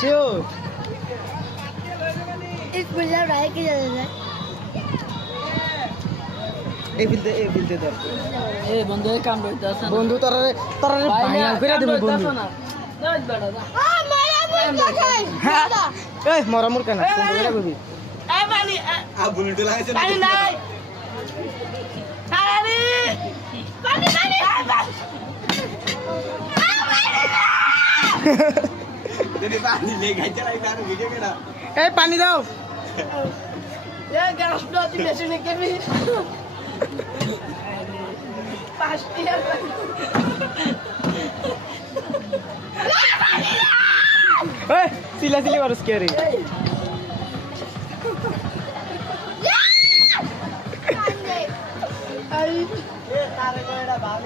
sure school जा रहा है कि जा रहा है এই বিলতে ধর এ বন্ধু কাম রইতাছ না বন্ধু তারারে ভাইয়া করে দেব বন্ধু না দাও বেটা দা हां मेरा मुर्गा खाई এই মরা মুরকা না বন্ধু এটা কবি এ পানি বুলেট লাগাইছে পানি নাই পানি पानी पानी যদি পানি লে গাইছে লাই তার ভিডিও কেডা এই পানি দাও এ গ্যাস নতি মেশিনে কেবি পাঁচটি এই চিল্লা করস কে রে पानी এ তারে কয়টা